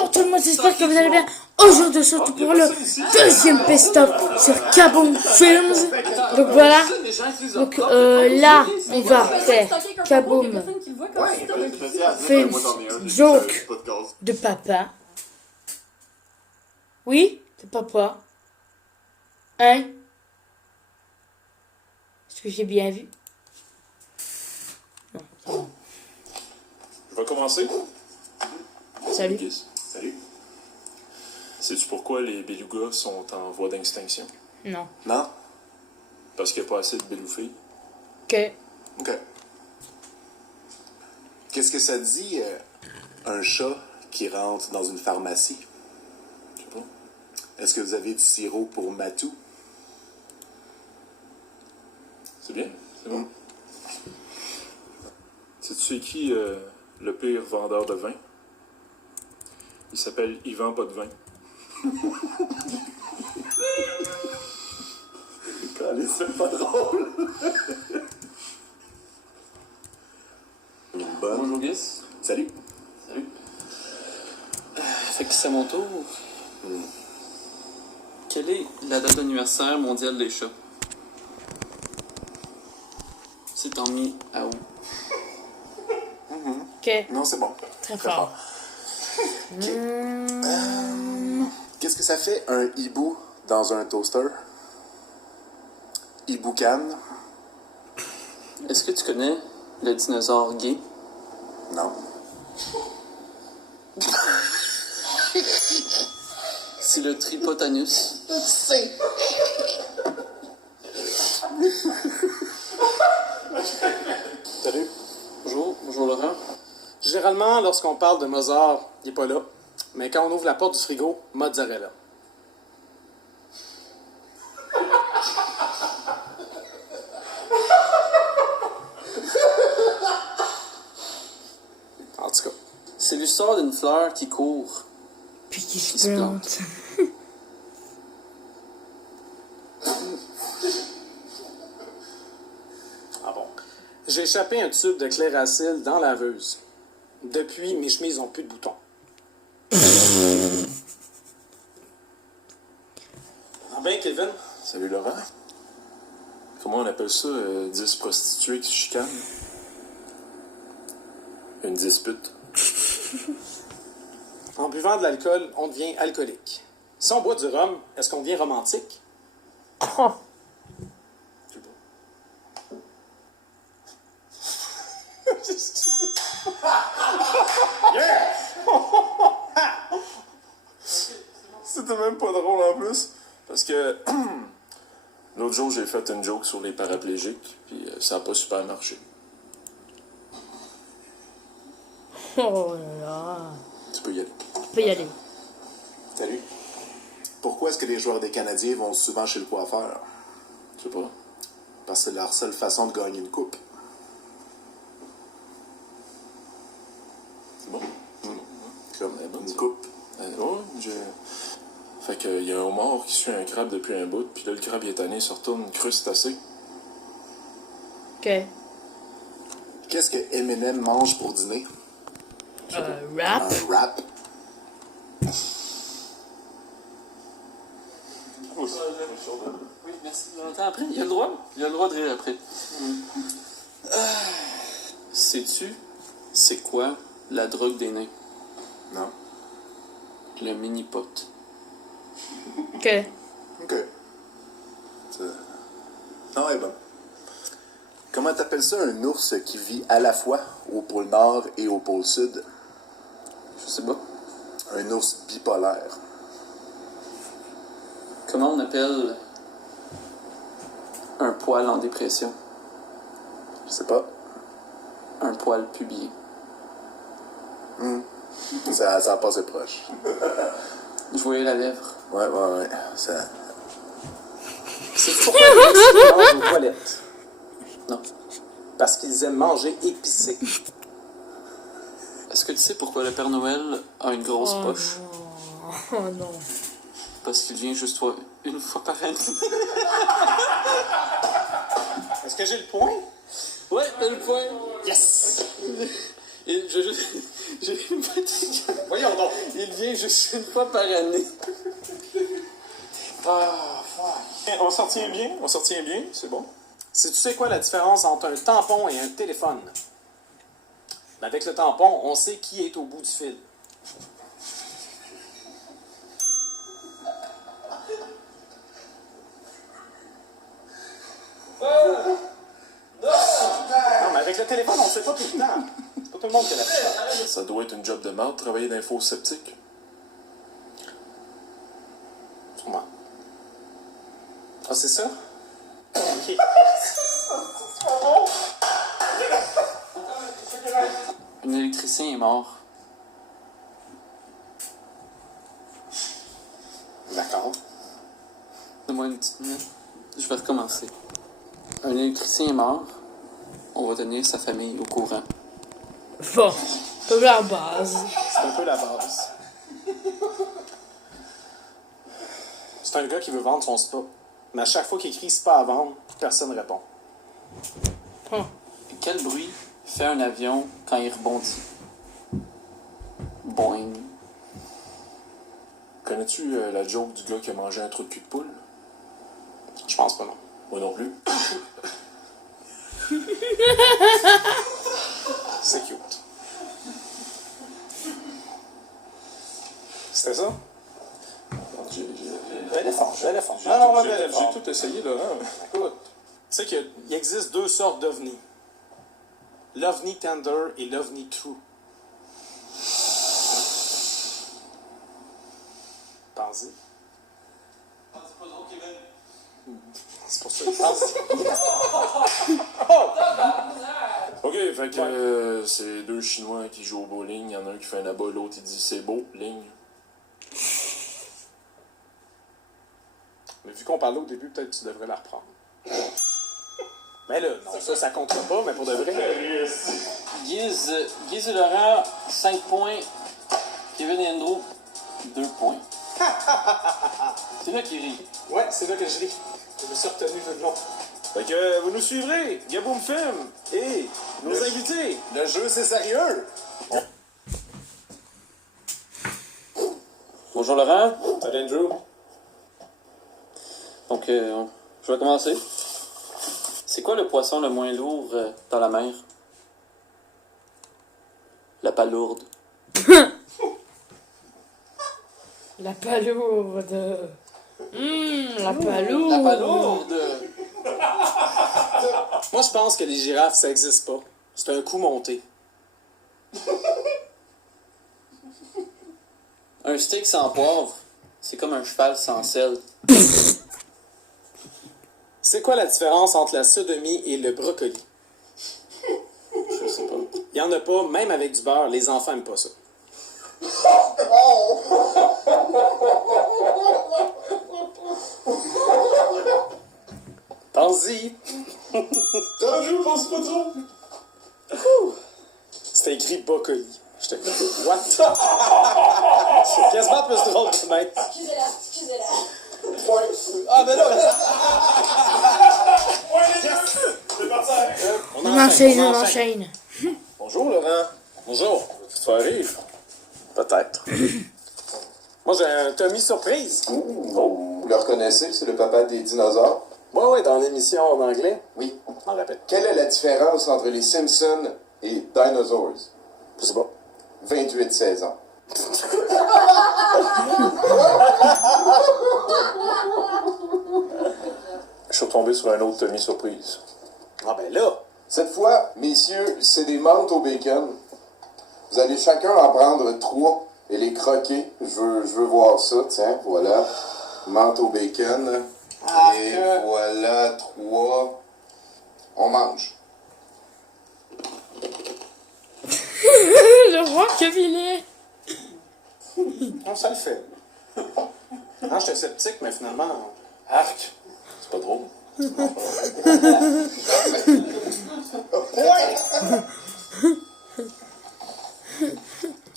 Bonjour tout le monde, j'espère que vous allez bien. Aujourd'hui, surtout pour le deuxième best-of sur Kaboom Films. Donc voilà. Donc là, on va faire Kaboom Films Joke de papa. Oui, de papa. Hein? Est-ce que j'ai bien vu? Non, c'est bon. Je vais commencer. Salut. Salut. Sais-tu pourquoi les belugas sont en voie d'extinction? Non. Non? Parce qu'il n'y a pas assez de belugas. Ok. OK. Qu'est-ce que ça dit, un chat qui rentre dans une pharmacie? Je sais pas. Est-ce que vous avez du sirop pour Matou? C'est bien? C'est bon? Sais-tu c'est qui le pire vendeur de vin? Il s'appelle Yvan Pas de vin. Allez, c'est pas drôle. Une bonne. Bonjour Guess. Salut. Salut. Fait que c'est à mon tour. Quelle est la date d'anniversaire mondiale des chats? C'est en mi-août. Ok. Non, c'est bon. Très fort. OK. Qu'est-ce que ça fait un hibou dans un toaster? Hiboucan? Est-ce que tu connais le dinosaure gay? Non. C'est le Tripotanus. C'est. Salut. Bonjour Laurent. Généralement, lorsqu'on parle de Mozart, il n'est pas là. Mais quand on ouvre la porte du frigo, mozzarella. En tout cas, C'est l'histoire d'une fleur qui court. Puis qui se se plante. ah bon. J'ai échappé un tube de Cléracil dans la laveuse. Depuis, mes chemises n'ont plus de boutons. Ah ben, Kevin? Salut, Laurent. Comment on appelle ça, 10 prostituées qui se chicanent? Une dispute. En buvant de l'alcool, on devient alcoolique. Si on boit du rhum, est-ce qu'on devient romantique? Oh. Je sais pas. C'était même pas drôle en plus. Parce que l'autre jour, j'ai fait une joke sur les paraplégiques, puis ça n'a pas super marché. Oh là là. Tu peux y aller. Tu peux y aller. Salut. Pourquoi est-ce que les joueurs des Canadiens vont souvent chez le coiffeur? Je sais pas. Parce que c'est leur seule façon de gagner une coupe. C'est bon? Comme bonne, une ça. coupe. Fait qu'il y a un homard qui suit un crabe depuis un bout, puis là, le crabe, il est tanné, il se retourne crustacé. Ok. Qu'est-ce que Eminem mange pour dîner? Rap. Un rap. Oui, merci. Attends, après, il y a le droit. Il y a le droit de rire après. Sais-tu, c'est quoi la drogue des nains? Non. Le mini-pot. Ok. OK. Non, ouais, bon. Comment t'appelles ça un ours qui vit à la fois au pôle Nord et au pôle Sud? Je sais pas. Un ours bipolaire. Comment on appelle un poil en dépression? Je sais pas. Un poil pubien. Ça a passé proche. Je voyais la lèvre. Ouais. Ça... C'est pourquoi les Mexicains mangent aux toilettes. Non. Parce qu'ils aiment manger épicé. Est-ce que tu sais pourquoi le Père Noël a une grosse poche? Oh non. Parce qu'il vient juste une fois par année. Est-ce que j'ai le point? Ouais, t'as le point. Yes! Et je veux juste J'ai une petite... Voyons donc. Il vient juste une fois par année. Ah, fuck. On s'en tient bien? On s'en tient bien? C'est bon? Si tu sais quoi la différence entre un tampon et un téléphone? Ben, avec le tampon, on sait qui est au bout du fil. Non, mais avec le téléphone, on ne sait pas tout le temps. C'est pas tout le monde qui a la différence. Ça doit être une job de merde, travailler dans les faux sceptiques. Sûrement. Ah, c'est ça? Ok. Un électricien est mort. D'accord. Donne-moi une petite minute. Je vais recommencer. Un électricien est mort. On va tenir sa famille au courant. Bon, c'est la base. C'est un peu la base. C'est un gars qui veut vendre son spa. Mais à chaque fois qu'il écrit spa à vendre, personne ne répond. Quel bruit fait un avion quand il rebondit? Boing. Connais-tu la joke du gars qui a mangé un trou de cul de poule? Je pense pas, non. Moi non plus. C'est cute. C'était ça? Je vais aller fort. J'ai tout essayé, Laurent. Écoute, tu sais qu'il existe deux sortes d'ovnis. L'ovni tender et l'ovni true. Pense-y. C'est pour ça que je pense. OK, fait que c'est deux Chinois qui jouent au bowling. Il y en a un qui fait un abat, l'autre il dit c'est beau, ligne. Mais vu qu'on parlait au début, peut-être que tu devrais la reprendre. Mais là, non, ça comptera pas, mais pour de vrai. Guise et Laurent, 5 points. Kevin et Andrew, 2 points. C'est là qu'il rit. Ouais, c'est là que je ris. Je me suis retenu de long. Fait que vous nous suivrez, Gaboum Film et nos invités. Le jeu, c'est sérieux! Bonjour Laurent. Salut Andrew. Donc, je vais commencer. C'est quoi le poisson le moins lourd dans la mer? La palourde. La palourde. La palourde. La palourde! Moi, je pense que les girafes, ça existe pas. C'est un coup monté. Un steak sans poivre, c'est comme un cheval sans sel. C'est quoi la différence entre la sodomie et le brocoli? Je sais pas. Il y en a pas, même avec du beurre, les enfants aiment pas ça. Pense-y. Je pense pas trop. C'était écrit brocoli. J'étais what? C'est quasiment plus drôle que même. Excusez-la. Ah, ben là! On enchaîne. Bonjour Laurent. Bonjour. Tu te fais rire? Peut-être. Moi, j'ai un Tommy surprise. Vous le reconnaissez, c'est le papa des dinosaures? Ouais, dans l'émission en anglais. Oui. On répète. Quelle est la différence entre les Simpsons et Dinosaurs? Je sais pas. 28 saisons. Je suis retombé sur un autre Tommy surprise. Ah, ben là. Cette fois, messieurs, c'est des menthes au bacon. Vous allez chacun en prendre 3 et les croquer. Je veux voir ça, tiens, voilà. Menthe au bacon. Et voilà 3. On mange. Le roi Cabinet. Non, ça le fait. Non, j'étais sceptique, mais finalement. Arc. C'est pas drôle.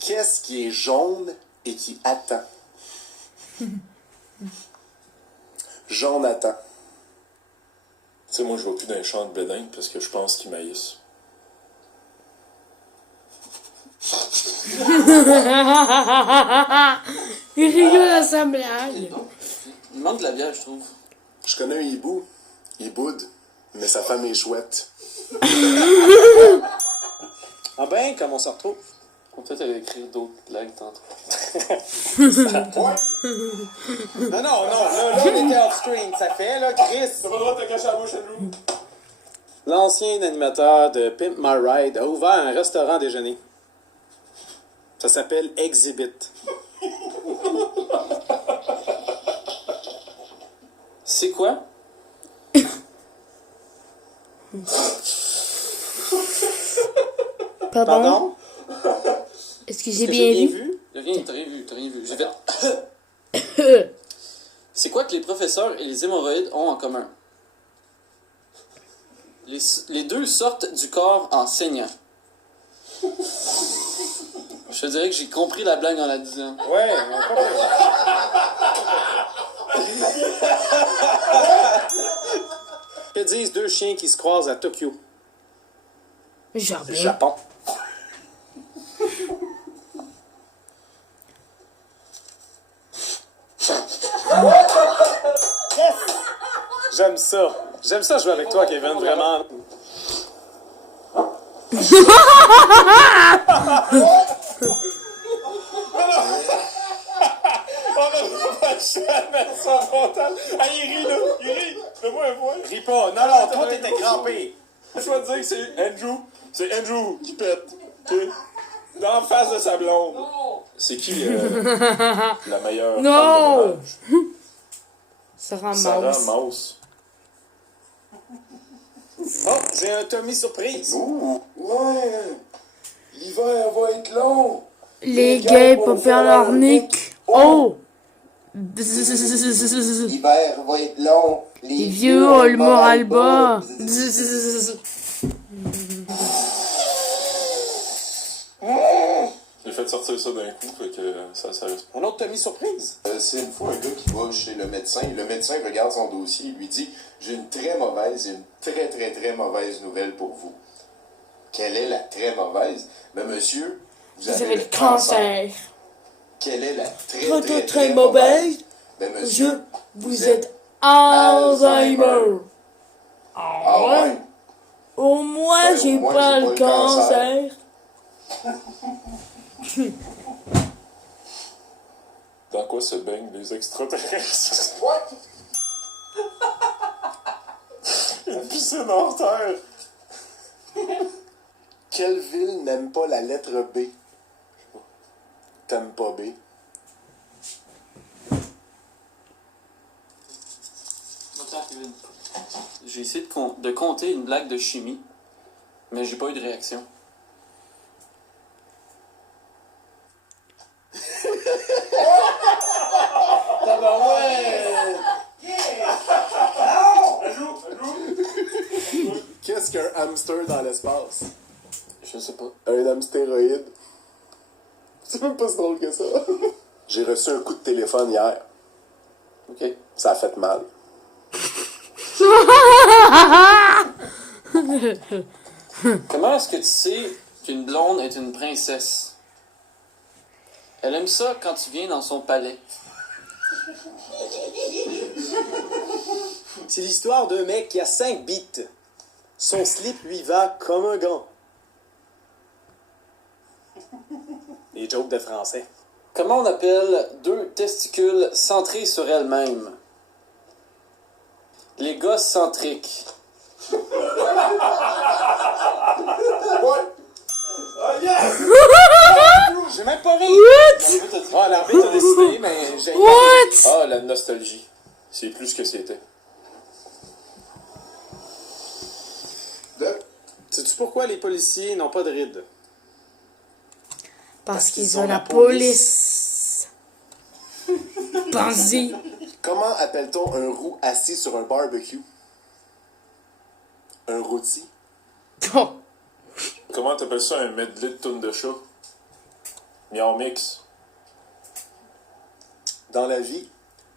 Qu'est-ce qui est jaune et qui attend? Jaune attend. Tu sais, moi je vais plus dans les champs de bédin parce que je pense qu'ils maïssent. Il rigole à sa blague. Il manque de la bière, je trouve. Je connais un hibou. Il boude, mais sa femme est chouette. Ah ben, comme on se retrouve. On peut-être aller écrire d'autres blagues tantôt. Non, là, on était off-screen. Ça fait, là, Chris. T'as pas le droit de te cacher la bouche, Andrew. L'ancien animateur de Pimp My Ride a ouvert un restaurant déjeuner. Ça s'appelle Exhibit. C'est quoi? Pardon? Est-ce que j'ai bien vu? T'as rien vu. J'ai fait... C'est quoi que les professeurs et les hémorroïdes ont en commun? Les deux sortent du corps en saignant. Je te dirais que j'ai compris la blague en la disant. Ouais, Que disent deux chiens qui se croisent à Tokyo? Jardin. Japon. J'aime ça. J'aime ça jouer avec toi, Kevin, vraiment. Ah, il rit, là. Il rit. Fais-moi un voile. Ris pas. Non, toi, t'étais crampé. Je vais te dire que c'est Andrew. C'est Andrew qui pète. OK? Dans la face de sa blonde. C'est qui la meilleure femme de Non! ménage? Sarah Sarah Mouse. Mouse. Oh, j'ai un Tommy surprise. Ouh, ouais. L'hiver va être long. Les gays pour faire leur nick. Oh! Les L'hiver va être long. vieux ont le moral bas. J'ai fait sortir ça d'un coup, fait que ça reste. Un autre Tommy surprise. C'est une fois un gars qui va chez le médecin. Le médecin regarde son dossier et lui dit « J'ai une très mauvaise nouvelle pour vous. » Quelle est la très mauvaise? Ben monsieur, vous Vous avez le cancer. Quelle est la très Très mauvaise. Ben monsieur, Vous êtes Alzheimer. ah ouais? Au moins, Ouais, j'ai au moins, pas j'ai le pas le cancer. cancer. Dans quoi se baignent les extraterrestres? What? Une piscine hors terre. Quelle ville n'aime pas la lettre B? T'aimes pas B? J'ai essayé de compter une blague de chimie, mais j'ai pas eu de réaction. Qu'est-ce qu'un hamster dans l'espace? Je sais pas. Un hamstéroïde. C'est même pas si drôle que ça. J'ai reçu un coup de téléphone hier. Ok. Ça a fait mal. Comment est-ce que tu sais qu'une blonde est une princesse? Elle aime ça quand tu viens dans son palais. C'est l'histoire d'un mec qui a 5 bits. Son slip lui va comme un gant. Les jokes de français. Comment on appelle deux testicules centrés sur elles-mêmes? Les gosses centriques. J'ai même pas ri. What? Ah, l'arbitre a décidé, mais j'ai... What? Ah, la nostalgie. C'est plus ce que c'était. Sais-tu pourquoi les policiers n'ont pas de rides? Parce qu'ils ont la police. Pensez. Comment appelle-t-on un roux assis sur un barbecue? Un rôti? Bon. Comment t'appelles ça un medley de tonnes de chat? Miao mix. Dans la vie,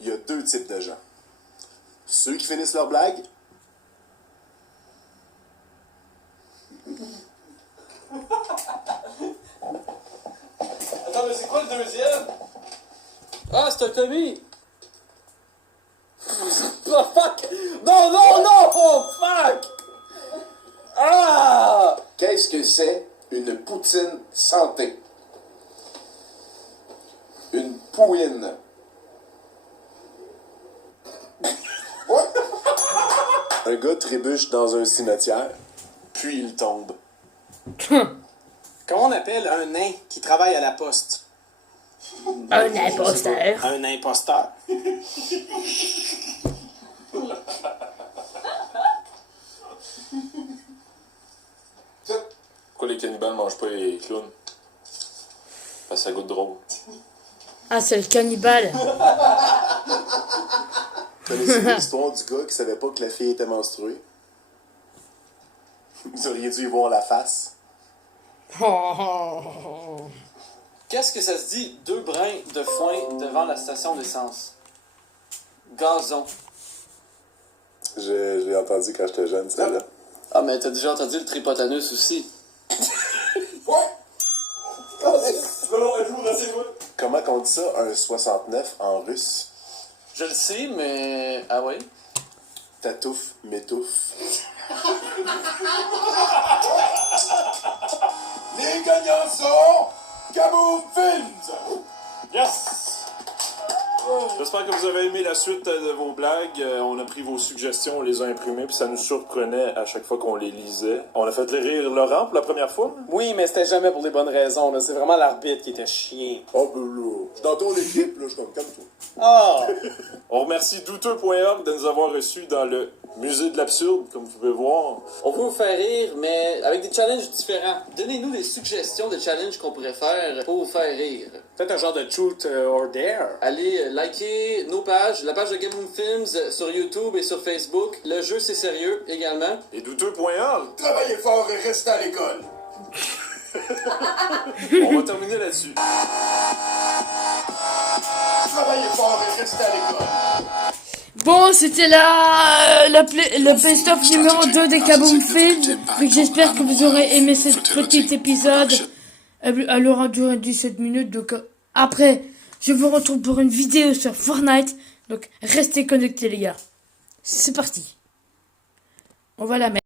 il y a 2 types de gens. Ceux qui finissent leur blague Attends, mais c'est quoi le deuxième? Ah, c'est un Tommy! Oh, fuck! Non, non, non! Oh, fuck! Ah! Qu'est-ce que c'est une poutine santé? Une pouine. Un gars trébuche dans un cimetière, puis il tombe. Comment on appelle un nain qui travaille à la poste? Un imposteur. Un imposteur. Pourquoi les cannibales mangent pas les clowns? Parce que ça goûte drôle. Ah, c'est le cannibale. Connaissez l'histoire du gars qui savait pas que la fille était menstruée? Vous auriez dû y voir la face. Qu'est-ce que ça se dit? 2 brins de foin devant la station d'essence. Gazon. J'ai entendu quand j'étais jeune, celle-là. Ah, mais t'as déjà entendu le tripotanus aussi. Comment qu'on dit ça, un 69 en russe? Je le sais, mais... Ah ouais? Tatouf, métouf. Les gagnants sont Kaboom Films! Yes! J'espère que vous avez aimé la suite de vos blagues. On a pris vos suggestions, on les a imprimées, puis ça nous surprenait à chaque fois qu'on les lisait. On a fait rire Laurent pour la première fois. Oui, mais c'était jamais pour les bonnes raisons. Là. C'est vraiment l'arbitre qui était chien. Oh, ben là, je suis dans ton équipe, là, je suis comme toi. Ah! On remercie douteux.org de nous avoir reçus dans le musée de l'absurde, comme vous pouvez voir. On peut vous faire rire, mais avec des challenges différents. Donnez-nous des suggestions de challenges qu'on pourrait faire pour vous faire rire. Peut-être un genre de truth or dare. Allez liker nos pages, la page de Kaboom Films sur YouTube et sur Facebook. Le jeu, c'est sérieux également. Et douteux.org, Travaillez fort et restez à l'école. on va terminer là-dessus. Travaillez fort et restez à l'école. Bon, c'était le best-of numéro 2 des Kaboom Films. Donc, j'espère que vous aurez aimé ce petit épisode. Elle aura duré 17 minutes. Donc, après, je vous retrouve pour une vidéo sur Fortnite. Donc, restez connectés, les gars. C'est parti. On va la mettre.